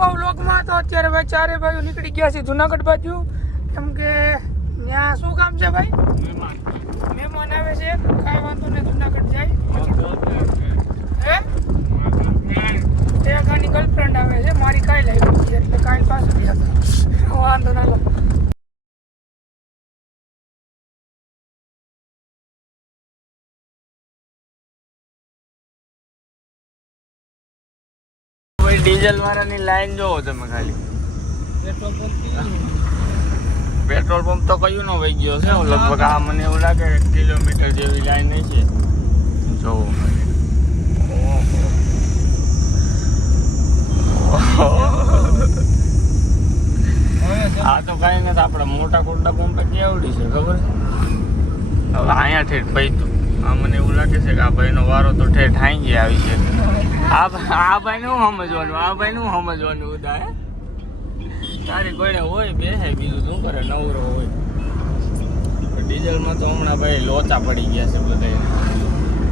નવા વ્લોગમાં. તો અત્યારે ભાઈ ચારે ભાઈઓ નીકળી ગયા છે જુનાગઢ બાજુ, કેમ કે ત્યાં શું કામ છે ભાઈ? મહેમાન આવે છે. કાંઈ વાંધો નહીં, જુનાગઢ જાય. હે તે કાની ગર્લફ્રેન્ડ આવે છે મારી, કાંઈ લાગી છે એટલે કાંઈ પાછું ગયા વાંધો ના લો. ડીઝલ વાળાની લાઈન જોવો તમે ખાલી. પેટ્રોલ પંપ તો કયું નો વહી ગયો છે લગભગ. આ મને એવું લાગે 1 કિલોમીટર જેવી લાઈન નહીં છે. જોવો આ તો કઈ નથી. આપડે મોટા કોટા પંપે કેવડી છે ખબર છે? હવે અહીંયા ઠેઠ ભાઈ તો આ મને એવું લાગે છે કે આ ભાઈનો વારો તો ઠેઠ હાઈ આવી છે. આ ભાઈ નું સમજવાનું, આ ભાઈ નું સમજવાનું ઉદા હે. તારી કોઈને હોય બેસે, બીજું શું કરે, નવરો હોય. ડીઝલમાં તો હમણાં ભાઈ લોચા પડી ગયા છે બધા.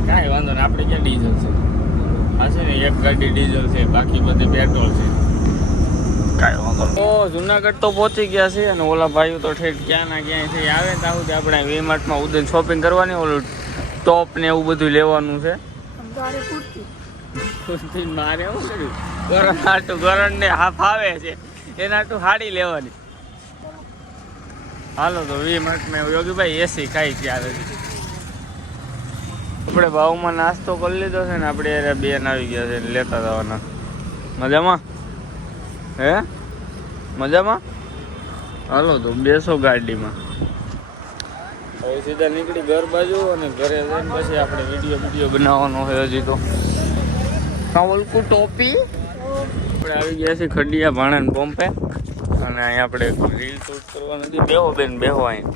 કાંઈ વાંધો ને, આપણે ક્યાં ડીઝલ છે? આ છે ને એક ગાડી ડીઝલ છે, બાકી બધી પેટ્રોલ છે. કાંઈ વાંધો નહીં. તો જુનાગઢ તો પહોંચી ગયા છે અને ઓલા ભાઈઓ તો ઠેઠ ક્યાં ના ક્યાંય આવે ત્યાં સુધી આપણે વીમાર્ટમાં ઉદયન શોપિંગ કરવાની, ઓલું ટોપ ને એવું બધું લેવાનું છે. મારે એવું કર્યું, ગરણ આટું ગરણ ને હાફ આવે છે એના આટું હાડી લેવાની. હાલો તો વીમાર્ટમાં યોગીભાઈ એસી ખાઈ ત્યારે આપણે ભાવમાં નાસ્તો કરી લીધો છે ને. આપણે યાર બેન આવી ગયા છે લેતા જવાના. મજામાં હે? મજામાં? હાલો તો બેસો ગાડીમાં. હવે સીધા નીકળી ઘર બાજુ અને ઘરે જઈને પછી આપણે વિડીયો બનાવવાનો હોય. હજી તો ઓલકું ટોપી આપણે આવી ગયા છીએ ખડિયા ભાણન પંપે અને અહીંયા આપણે રીલ શૂટ કરવા નથી. બેહો બેન બેહો, અહીં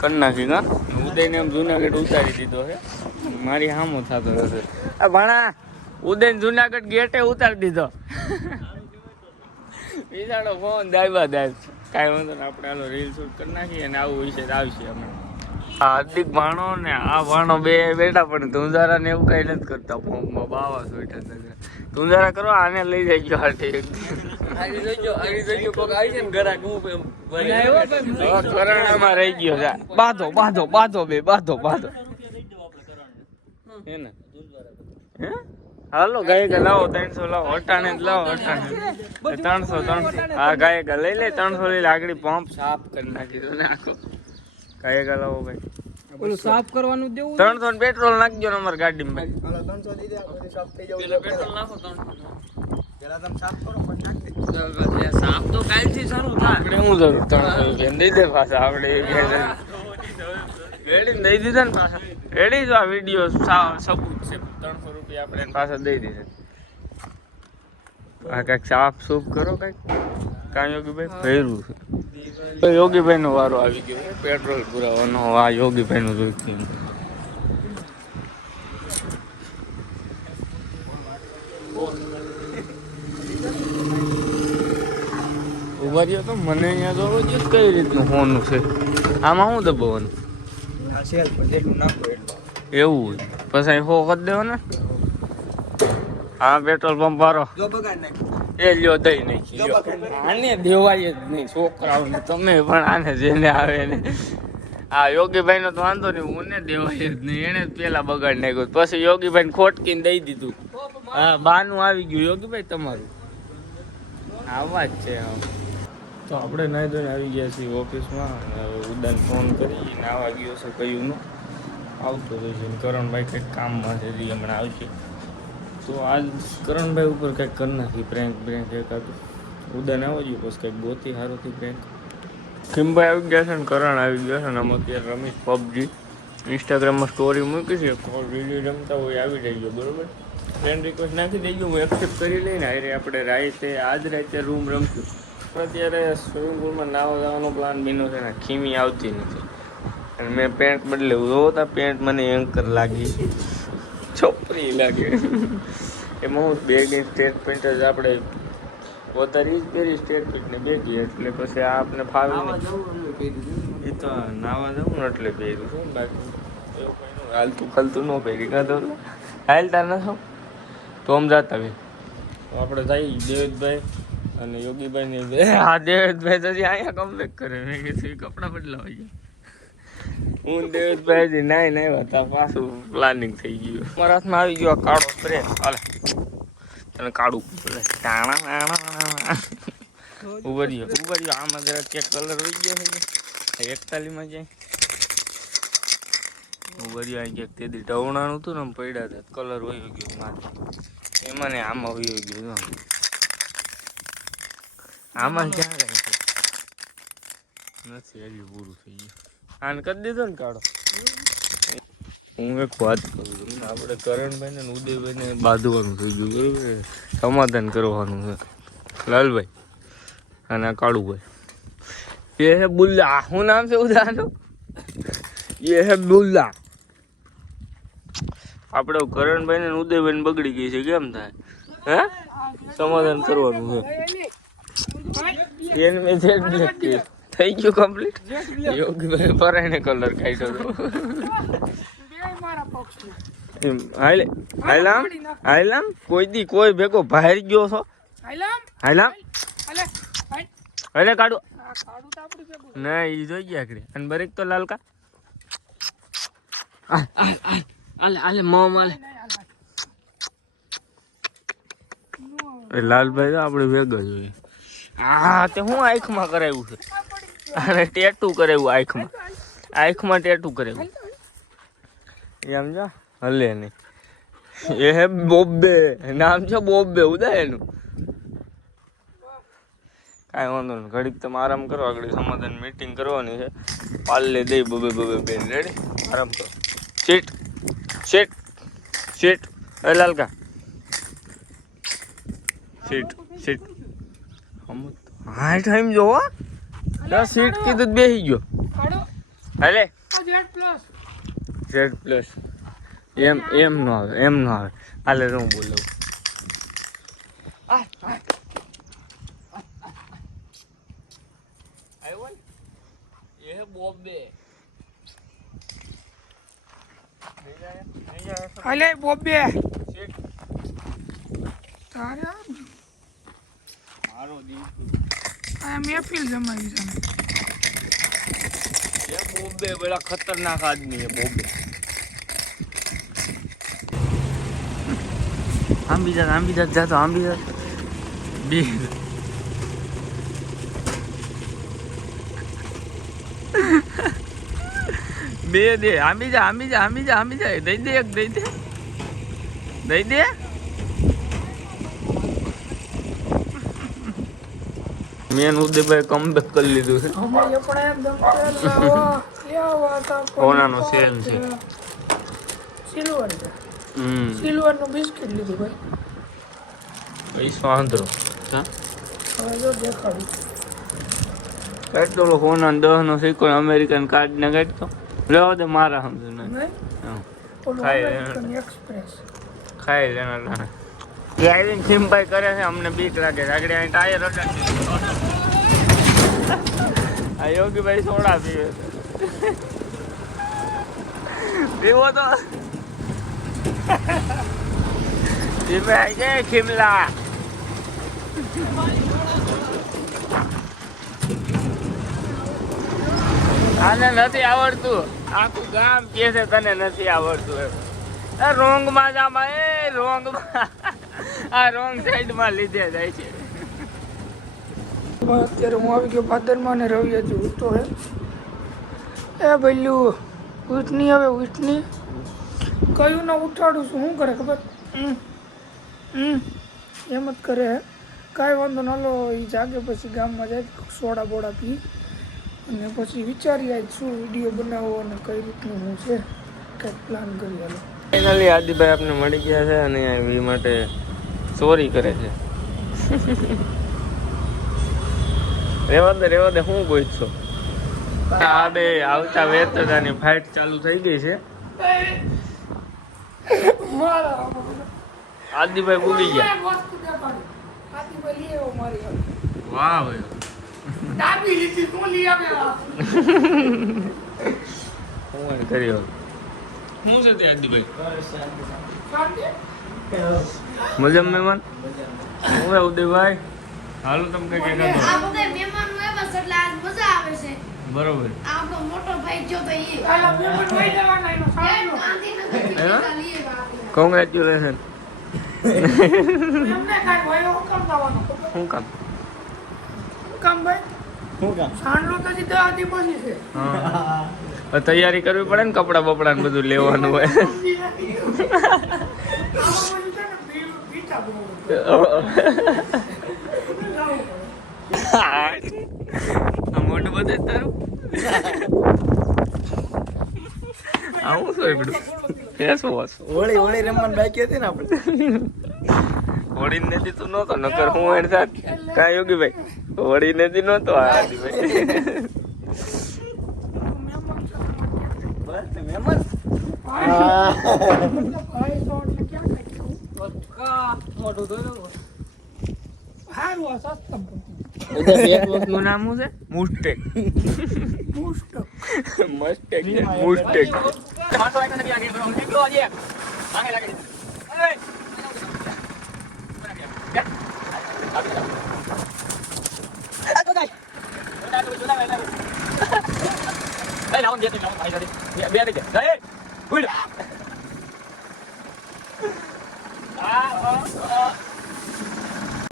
કરી નાખી કા. ઉદયને એમ જુનાગઢ ઉતારી દીધો છે. મારી સામો થતો હશે. આ ભાણા ઉદયને જુનાગઢ ગેટે ઉતારી દીધો. બિચારો ફોન દાયબા દાય. કાંઈ વાંધો ને, આપણે હાલો રીલ શૂટ કરી નાખીએ અને આવું વિશે આવશે અમે. આ હાર્દિક ભાણો ને આ ભાણો બે બેઠા, પણ ધુંધારા ને એવું કઈ નથી કરતા. ફોર્મમાં બાવા બેઠા ધુંધારા કરો. આને લઈ જાય ગયો હાથી કરણામાં રહી ગયો છે. બાંધો બાંધો બાંધો બે બાંધો બાંધો હે ને. હાલો ગાયકા લાવો 300 લાવો, અટાણે જ લાવો, અટાણે 300 હા ગાયકા લઈ લે. 300 લઈ લે. આગળ પંપ સાફ કરી નાખી દો ને આખો. ગાયકા લાવો ભાઈ, ઓલું સાફ કરવાનું દેવું. 300 પેટ્રોલ નાખજો ને અમારી ગાડીમાં ભાઈ. 300 દીધે આપણે સાફ થઈ જાવ. પેટ્રોલ નાખો 300. પેલા તમે સાફ કરો પછી નાખ દે. સાફ તો કાલથી શરૂ થાય. આપણે શું જરૂર 300 રૂપિયા દઈ દે પાછા. આપણે રેડી દઈ દીધા ને પાછા. રેડી જો આ વિડીયો સબૂત છે. 300 રૂપિયા આપણે પાછા દઈ દીધા. આ કઈક સાફ સૂફ કરો કઈક. કાં યોગીભાઈ ફેરવું છે. યોગીભાઈ નો વારો આવી ગયો પેટ્રોલ પુરાવાનો. આ યોગીભાઈ નું જોઈતું. ઉભા રહ્યો તો મને અહીંયા જોવો જ કઈ રીતનું ફોનનું છે. આમાં શું દબાવવાનું? એવું પછી હો કરી દેવો ને. હા પેટ્રોલ પંપ વાળો એ લ્યો દઈ નાખી. આને દેવાય જ નહીં છોકરાઓને. તમે પણ આને જેને આવે ને. હા યોગીભાઈ નો તો વાંધો નહીં, મને દેવાય જ નહીં. એને જ પેલા બગાડ નાખ્યું, પછી યોગીભાઈ ને ખોટકીને દઈ દીધું. હા બાનું આવી ગયું યોગીભાઈ તમારું. આવા જ છે. તો આપણે નાઈ ધોઈને આવી ગયા છીએ ઓફિસમાં. ઉદાન ફોન કરીને આવવા ગયો છે કયું નું આવતો રહેશે. કરણભાઈ કંઈક કામમાં છે જે હમણાં આવશે. તો આજ કરણભાઈ ઉપર કંઈક કરી નાખી પ્રેન્ક એકાદું. ઉદાન આવવા ગયું પછી કંઈક ગોતી સારોથી પ્રેન્ક. કિમભાઈ આવી ગયા છે ને કરણ આવી ગયા છે ને. અમે અત્યારે રમીશ પબજી. ઇન્સ્ટાગ્રામમાં સ્ટોરી મૂકી છે. વિડીયો રમતા હોય આવી જઈએ બરોબર. ફ્રેન્ડ રિક્વેસ્ટ નાખી દેજો, હું એક્સેપ્ટ કરી લઈને હારે આપણે રાતે આજ રાતે રૂમ રમશું. અત્યારે સ્વિમિંગ પુલમાં નાવા જવાનો પ્લાન બન્યો છે ને ખીમી આવતી નથી. અને મેં પેન્ટ બદલાવું જોતા પેન્ટ મને એન્કર લાગી છોપરી લાગે. એમાં હું બેગની સ્ટેટ પેન્ટ જ આપણે વધારે જ પહેરી સ્ટેટ પેન્ટ ને બેગી એટલે પછી આ આપણે ફાવી નહીં. એ તો નાવા જવું ને એટલે પહેર્યું છું. બાકી એવું કંઈ હાલતું ફાલતું ન પહેરી કાં તો હાલતા ન થાવ તો આમ જતા ભાઈ. આપણે જઈ દેવેશભાઈ અને યોગીભાઈ ને હા દેવેશભાઈ તો અહીંયા કમબેક કરે મેં કીધું કપડાં બદલાવા ગયા હું દેવેશભાઈ નાઈ હતા પાછું પ્લાનિંગ થઈ ગયું મારા હાથમાં આવી ગયો કાળો સ્પ્રે હાલે તને કાળું ઉભર્યો આમાં જરા કે કલર હોય ગયો છે 41 જાય ઉભર્યો અહીં ક્યાંક તેથી ઢવણાનું હતું ને પડ્યા હતા કલર હોય ગયો મારે એમાં ને આમાં હોય ગયું આમાં ક્યાં કઈ છે નથી હજી પૂરું થઈ ગયું આને કરી દીધો ને કાઢો હું એક વાત કરું છું આપણે કરણભાઈ ને ઉદયભાઈ ને બાંધવાનું થઈ ગયું બરોબર સમાધાન કરવાનું છે લાલભાઈ અને આ કાળુભાઈ એ હે બુલ્લા શું નામ છે ઉદાહરણ એ હે બુલ્લા આપણે કરણભાઈ ને ઉદયભાઈ ને બગડી ગઈ છે કેમ થાય હે સમાધાન કરવાનું છે એને મેં જેડ બ્લેક કર્યું થઈ ગયું કમ્પ્લીટ યોગીભાઈ પરાયને કલર કાઢ્યો હાઈલામ કોઈ દી કોઈ ભેગો બહાર ગયો છો હાઈલામ હાલે કાઢો ના ઈ જોઈ ગયા આકડે અને બરેક તો લાલકા આલે મોમ આલે લાલભાઈ આપણે ભેગા જોઈએ હા તે હું આંખમાં કરાવ્યું છે અને ટેટુ કરાવ્યું આંખમાં ટેટુ કરાવ્યું એમ જા હલે નહીં એ હે બોબ્બે નામ છે બોબ્બે ઉદય એનું કાંઈ વાંધો નહીં ઘડીક તમે આરામ કરો આગળ સમાધાન મીટિંગ કરવાની છે પાલે દઈ બબે બેન રેડી આરામ કરો સીટ એ લાલકા સીટ હા ટાઈમ જોવો સીટ કીધું બેસી ગયો હાલે Z+ એમ નો આવે હાલે હું બોલાવું હાલે બોબે તારે મારો દીકરો આ મહેફિલ જમાવી છે ये बॉम्बे बड़ा खतरनाक आदमी है बॉम्बे हम भी जा तो हम भी जा बे दे हम भी जा दे મેન ઉદયભાઈ કમબેક કરી લીધું છે ઓનાનો સેલ છે સિલ્વર નું બિસ્કિટ લીધું ભાઈ વાંધો હવે જો દેખાડું પેટ્રોલ હોના 10 નો સિક્કો અમેરિકન કાર્ડ ને કાઢતો લેવા દે મારા સમજ ખાઈ લેના ડ્રાઇવિંગ સિમ્પાઈ કરે છે અમને બીક લાગે છે આગળ ટાયર અડાડી આ યોગીભાઈ સોડા પીવે પીવો તો ધીમે આવી જાય ખીમલા આને નથી આવડતું આખું ગામ કે છે તને નથી આવડતું એમ રોંગ માં જામાં રોંગ આ રોંગ સાઈડ માં લીધે જાય છે અત્યારે હું આવી ગયો ભાદરમાં ને રવિ હજી ઉઠતો હે એ ભઈલું ઉઠની હવે ઉઠની કયું ના ઉઠાડું છું શું કરે ખબર એમ જ કરે હે કાંઈ વાંધો ન લો એ જાગે પછી ગામમાં જાય સોડા બોડા પી અને પછી વિચારી આજ શું વિડીયો બનાવવો અને કઈ રીતનું હું છે કંઈક પ્લાન કરી હાલો ફાઇનલી આદિભાઈ આપને મળી ગયા છે અને એ માટે ચોરી કરે છે રેવા દે હું પૂછছো આ બે આવતા વેતરાની ફાઇટ ચાલુ થઈ ગઈ છે આદિભાઈ ભૂલી ગયા વાહ ભાઈ હું કર્યો શું છે તે આદિભાઈ મજમ મહેમાન હવે ઉદયભાઈ હાલો તમે કઈ કહેતા આ બધા મહેમાનો આવ્યા છે એટલે આજ મજા આવે છે. બરોબર આપણો મોટો ભાઈ જો તો ઈ હાલો, મહેમાન વહી જવાના એનો સાંભળો. ગાંધીનગરથી ભેગા લઈ આવ્યા આપણે. કોંગ્રેચ્યુલેશન એમને કાંઈ હોય એવું કામ થવાનું. શું કામ શું કામ ભાઈ? સાંડલો તો હજી 10 દી પછી છે. હા તૈયારી કરવી પડે ને કપડા બપડા ને બધું લેવાનું હોય આમાં બધું છે ને બીટા બહુ. આ મોટું બધું તારું આવું શું એકડું ફેસ વોશ હોળી રમવાનું બાકી હતી ને આપણે. હોળી નથી તું નહોતો નકર હું એની સાથે કાંઈ યોગી ભાઈ હોળી નથી નહોતો આ આદિભાઈ બસ મહેમાન ભાઈ તો એટલે ક્યાં કાંઈ કેવું? મોટું તો સારું આ સસ્તમ પડતું. નું નામ શું છે મુસ્ટેક પુષ્ટ. મસ્ટેક છે મુસ્ટેક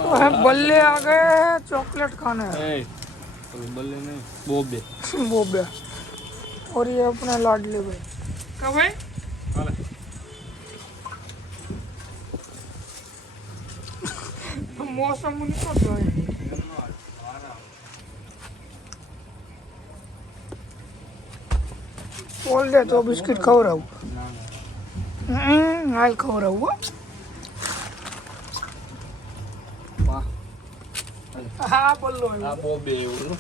तो हम बल्ले आ गए चॉकलेट खाने बल्ले नहीं बोबे बोबे और ये अपने लाडले भाई कब है मौसम नहीं तो है बोल दे तो बिस्किट खवराऊ हाल खवराऊ हाँ बोल लो આ બોબે એવું